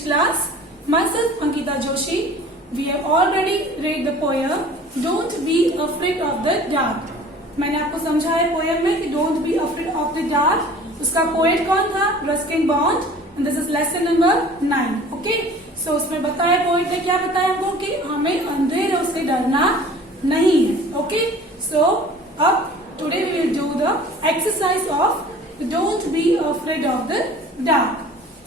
which class? Myself Ankita Joshi. We have already read the poem Don't be afraid of the dark. मैंने आपको समझाया poem में कि Don't be afraid of the dark. उसका poet कौन था? Ruskin Bond. And this is lesson number 9. Okay? So उसमें बताया पोएट ने क्या बताया हमको कि हमें अंधेरे से डरना नहीं है. Okay? So अब today we will do the exercise of Don't be afraid of the dark.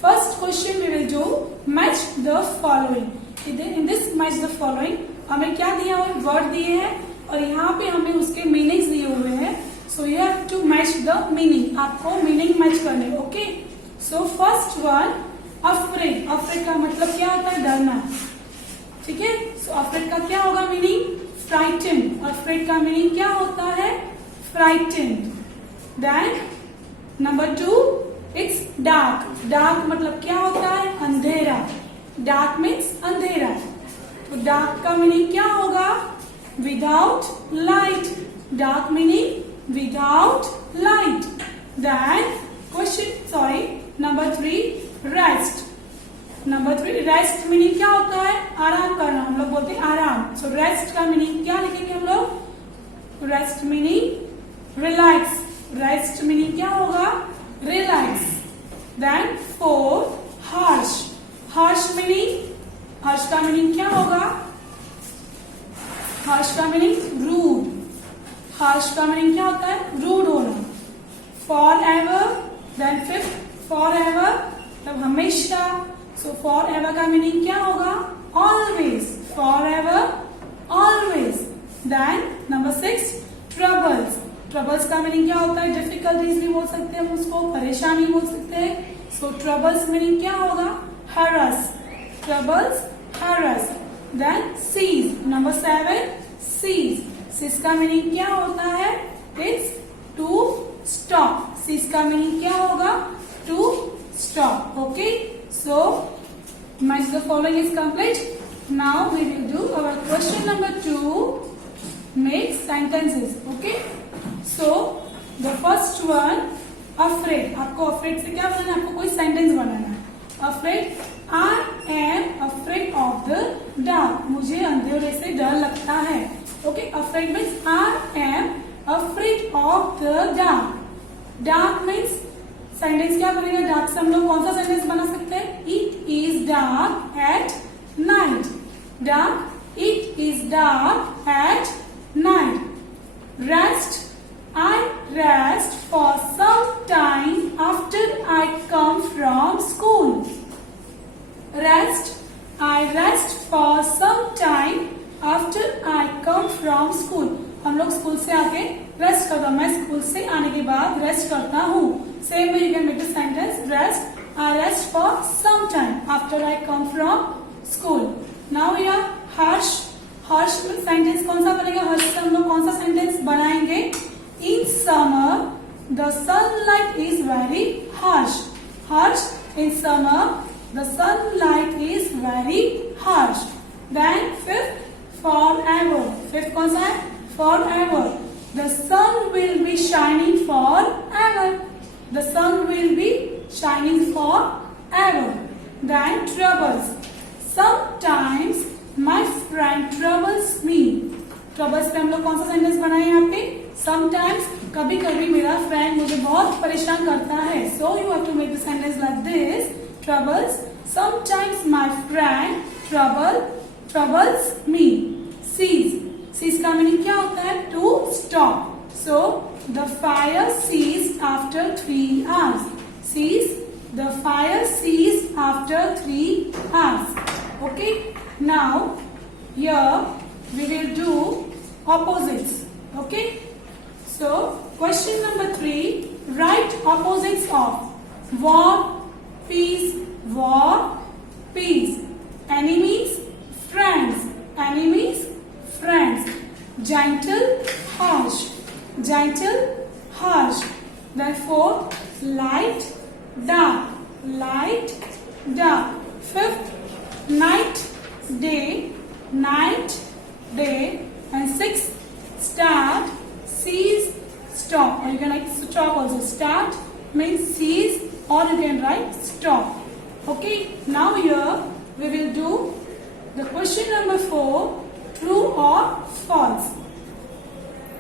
First question we will do match the following. In this match the following हमें क्या दिया हुआ है? वर्ड दिए हैं और यहाँ पे हमें उसके मीनिंग्स दिए हुए हैं. So you have to match the meaning. आपको मीनिंग मैच करने. Okay. So first one afraid. Afraid का मतलब क्या होता है? डरना. ठीक है. सो अफ्रेड का क्या होगा मीनिंग? फ्राइटेंड. अफ्रेड का मीनिंग क्या होता है? Frightened. Then number 2 it's dark. Dark मतलब क्या होता है? अंधेरा. डार्क मीन्स अंधेरा. तो डार्क का मीनिंग क्या होगा? Without light. Dark meaning without light. Then number 3 rest. Number 3 rest meaning क्या होता है? आराम करना. हम लोग बोलते हैं आराम. सो रेस्ट का मीनिंग क्या लिखेंगे हम लोग? Rest meaning relax. Rest meaning क्या होगा? Relax. Then 4 harsh. Harsh meaning, harsh का मीनिंग क्या होगा? हार्श का मीनिंग रूड. हार्श का मीनिंग क्या होता है? रूड होना. Forever. Then 5 forever मतलब हमेशा. सो फॉर एवर का मीनिंग क्या होगा? Always. Forever always. Then number 6 troubles. Troubles का मीनिंग क्या होता है? डिफिकल्टीज भी बोल सकते हैं हम उसको, परेशानी बोल सकते हैं. सो ट्रबल्स मीनिंग क्या होगा? harass. Troubles, harass. Then cease. Number 7 cease. Cease का मीनिंग क्या होता है? It's to stop. Cease का मीनिंग क्या होगा? To stop. Okay. So match the following is complete. Now we will do our question number 2. Make sentences. Okay. So the first one afraid. आपको afraid से क्या बनाना है? आपको कोई सेंटेंस बनाना है. Afraid. I am afraid of the dark. मुझे अंधेरे से डर लगता है. Okay. Afraid means I am afraid of the dark. Dark means sentence क्या बनेगा? डार्क से हम लोग कौन सा सेंटेंस बना सकते हैं? It is dark at night. Dark. It is dark at night. Rest. I rest for some time after I come from school. Rest. I rest for some time after I come from school. हम लोग school से आके rest करता हूँ. मैं school से आने के बाद रेस्ट करता हूँ. Same way you can make the sentence. Rest. I rest for some time after I come from school. Now we are harsh. harsh sentence कौन सा बनेगा? हर्ष से हम लोग कौन सा सेंटेंस बनाएंगे? In summer the sunlight is very harsh. Harsh. In summer the sunlight is very harsh. Then 5th forever. 5th कौन सा है? Forever. The sun will be shining forever. The sun will be shining forever. Then troubles. Sometimes my friend troubles me. Troubles पे हम लोग कौन सा sentence बनाए यहाँ पे? Sometimes कभी कभी मेरा फ्रेंड मुझे बहुत परेशान करता है. So you have to make the sentence like this. Troubles. Sometimes my friend troubles me. Cease. Cease का मीनिंग क्या होता है? To stop. So the fire ceased after 3 hours. Cease. The fire ceased after 3 hours. Okay. Now here we will do opposites. Okay. So question number 3. Write opposites of war, peace. War, peace. Enemies, friends. Enemies, friends. Gentle, harsh. Gentle, harsh. Then 4 light, dark. Light, dark. 5th night, day. Night, day. And 6th start, cease, stop. Or you can write stop also. Start means cease, or you can write stop. Okay, now here we will do the question number 4, true or false.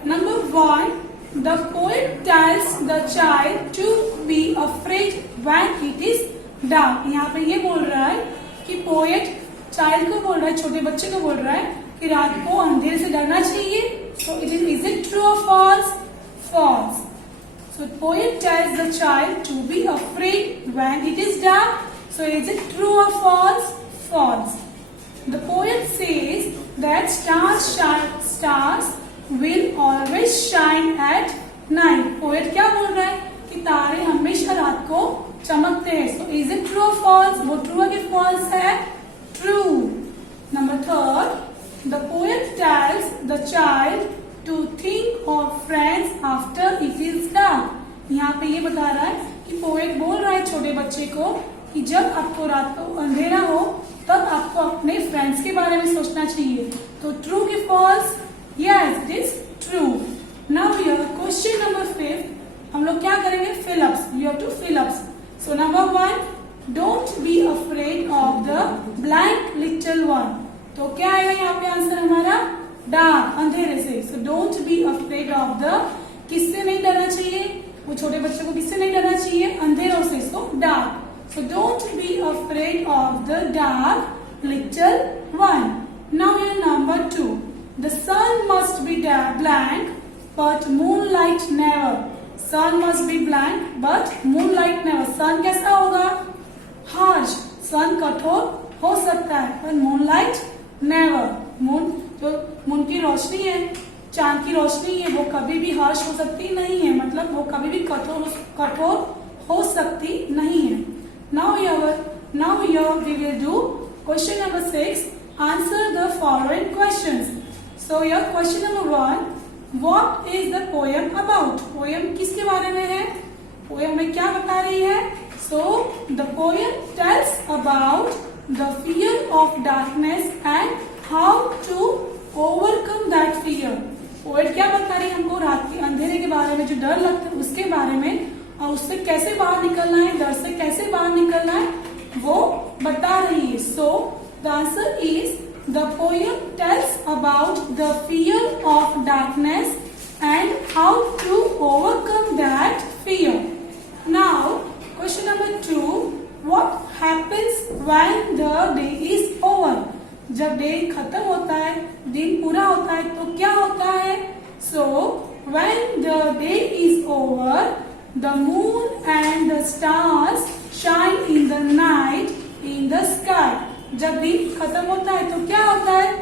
Number 1, the poet tells the child to be afraid when it is dark. यहाँ पे ये बोल रहा है कि poet child को बोल रहा है, छोटे बच्चे को बोल रहा है कि रात को अंधेरे से डरना चाहिए. So is it true or false? False. So poet tells the child to be afraid when it is dark. So is it true or false? False. The poet says that stars will always shine at night. Poet क्या बोल रहा है कि तारे हमेशा रात को चमकते हैं. So is it true or false? वो true है कि false है? True. Number 3, the poet tells the child to think of friends after it is dark. यहाँ पे ये बता रहा है कि पोएट बोल रहा है छोटे बच्चे को कि जब आपको रात को अंधेरा हो तब आपको अपने फ्रेंड्स के बारे में सोचना चाहिए. तो ट्रू कि false? Yes, it is true. Now here question number 5, हम लोग क्या करेंगे? Fill ups. You have to fill ups. So number 1, don't be afraid of the blank little one. तो क्या आएगा यहाँ पे आंसर हमारा? डार्क, अंधेरे से. सो don't be afraid of the, किससे नहीं डरना चाहिए? वो छोटे बच्चे को किससे नहीं डरना चाहिए? अंधेरों से. So dark. So don't be afraid of the dark little one. Now here number 2, the sun must be blank but moonlight never. Sun must be blank but moonlight never. Sun कैसा होगा? हार्श. सन कठोर हो सकता है पर moonlight never. Moon की रोशनी है, चांद की रोशनी है, वो कभी भी हार्श हो सकती नहीं है, मतलब वो कभी भी कठोर हो सकती नहीं है. Now here we will do question number 6. Answer the following questions. So your question number 1, what is the poem about? Poem किसके बारे में है? Poem में क्या बता रही है? So the poem tells about the fear of darkness and how to overcome that fear. Poet क्या बता रही है हमको? रात के अंधेरे के बारे में, जो डर लगता है उसके बारे में, और उससे कैसे बाहर निकलना है, डर से कैसे बाहर निकलना है, वो बता रही है. So the answer is the poem tells about the fear of darkness and how to overcome that fear. Now question number 2, what happens when the day is over? जब डे खत्म होता है, दिन पूरा होता है, तो क्या होता है? So when the day is over, the moon and the stars shine in the night in the sky. जब दिन खत्म होता है तो क्या होता है?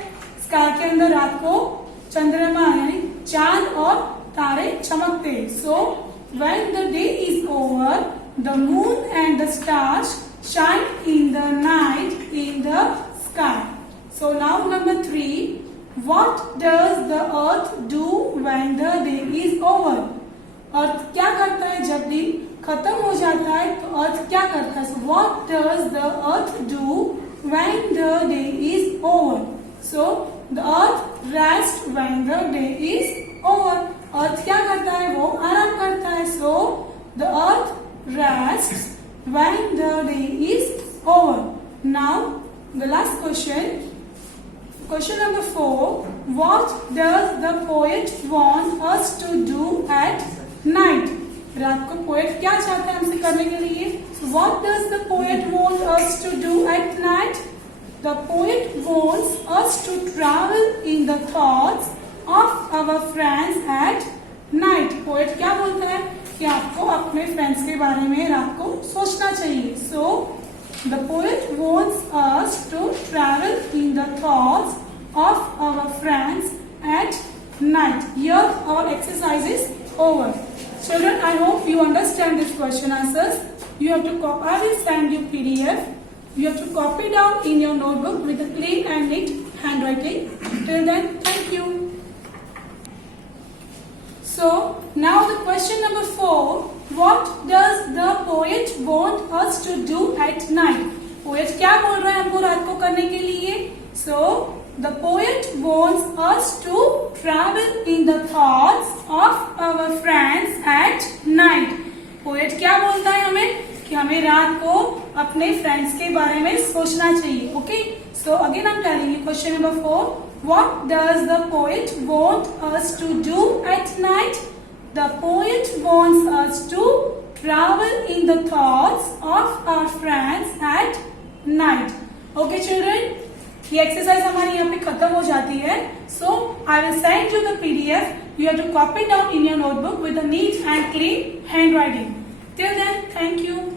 स्काई के अंदर रात को चंद्रमा यानी चांद और तारे चमकते हैं. So when the day is over, the moon and the stars shine in the night in the sky. So now number 3, what does the earth do when the day is over? अर्थ क्या करता है जब दिन खत्म हो जाता है? तो अर्थ क्या करता है? So what does the earth do when the day is over? So the earth rests when the day is over. अर्थ क्या करता है? वो आराम करता है. So the earth rests when the day is over. Now the last question. Question number 4, what does the poet want us to do at night? रात को poet क्या चाहता है हमसे करने के लिए? What does the poet want us to do at night? The poet wants us to travel in the thoughts of our friends at night. Poet क्या बोलता है कि आपको अपने फ्रेंड्स के बारे में रात को सोचना चाहिए. So the poet wants us to travel in the thoughts of our friends at night. Here our exercise is over. Children, I hope you understand this question answers. You have to copy. I will send you PDF. You have to copy down in your notebook with a clean and neat handwriting. Till then, thank you. So now the question number 4. What does the poet want us to do at night? Poet क्या बोल रहा है हमको रात को करने के लिए? So the poet wants us to travel in the thoughts of our friends at night. Poet क्या बोलता है हमें कि हमें हमें रात को अपने फ्रेंड्स के बारे में सोचना चाहिए. Okay, so again I am telling you question number 4. What does the poet want us to do at night? The poet wants us to travel in the thoughts of our friends at night. Okay children, ये exercise हमारी यहाँ पे खत्म हो जाती है. So I will send you the PDF. You have to copy down in your notebook with a neat and clean handwriting. Till then, thank you.